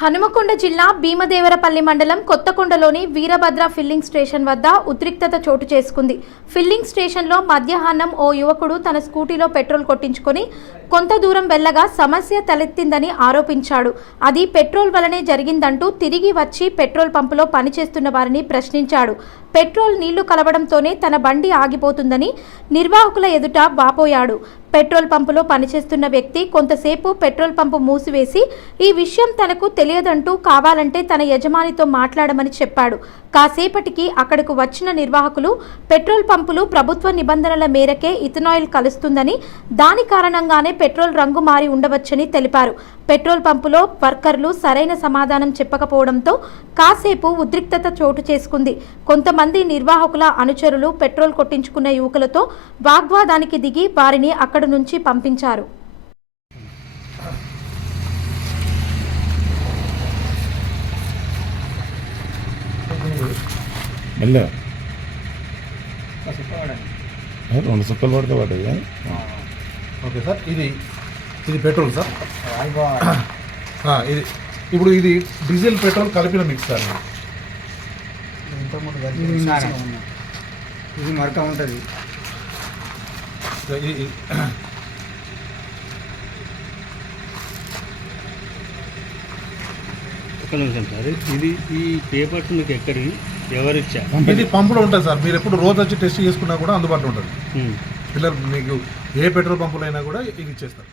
హనుమకొండ జిల్లా భీమదేవరపల్లి మండలం కొత్తకొండలోని Veerabhadra filling station వద్ద ఉద్రిక్తత చోటు చేసుకుంది. ఫిల్లింగ్ స్టేషన్లో మధ్యాహ్నం ఓ యువకుడు తన స్కూటీలో పెట్రోల్ కొట్టించుకొని కొంత దూరం వెళ్ళగా సమస్య తలెత్తిందని ఆరోపించాడు. అది పెట్రోల్ వలనే జరిగిందంటూ తిరిగి వచ్చి పెట్రోల్ పంపులో పనిచేస్తున్న వారిని ప్రశ్నించాడు. పెట్రోల్ నీళ్ళు కలవడంతోనే తన బండి ఆగిపోతుందని నిర్వాహకుల ఎదుట వాపోయాడు. పెట్రోల్ పంపులో పనిచేస్తున్న వ్యక్తి కొంతసేపు పెట్రోల్ పంపు మూసివేసి ఈ విషయం తనకు తెలియదంటూ కావాలంటే తన యజమానితో మాట్లాడమని చెప్పాడు. కాసేపటికి అక్కడకు వచ్చిన నిర్వాహకులు పెట్రోల్ పంపులు ప్రభుత్వ నిబంధనల మేరకే ఇథనాయిల్ కలుస్తుందని దాని కారణంగానే పెట్రోల్ రంగు మారి ఉండవచ్చని తెలిపారు. పెట్రోల్ పంపులో వర్కర్లు సరైన సమాధానం చెప్పకపోవడంతో కాసేపు ఉద్రిక్తత చోటు చేసుకుంది. కొంతమంది నిర్వాహకుల అనుచరులు పెట్రోల్ కొట్టించుకున్న యువకులతో వాగ్వాదానికి దిగి వారిని అక్కడి నుంచి పంపించారు. రెండు సుక్కలు పడితే పడ్డాయి ఓకే సార్ ఇది ఇది పెట్రోల్ సార్. ఆ, ఇది ఇప్పుడు ఇది డీజిల్ పెట్రోల్ కలిపిన మిక్స్ సార్ ఇది. ఇది మరక ఉంటుంది. ఒక్క నిమిషం సార్. ఇది ఈ పేపర్స్ మీకు ఎక్కడివి ఎవరిచ్చా? ఇది పంపులో ఉంటుంది సార్. మీరు ఎప్పుడు రోజు వచ్చి టెస్ట్ చేసుకున్నా కూడా అందుబాటులో ఉంటుంది. పిల్లలు మీకు ఏ పెట్రోల్ పంపులైనా కూడా ఇది ఇచ్చేస్తారు.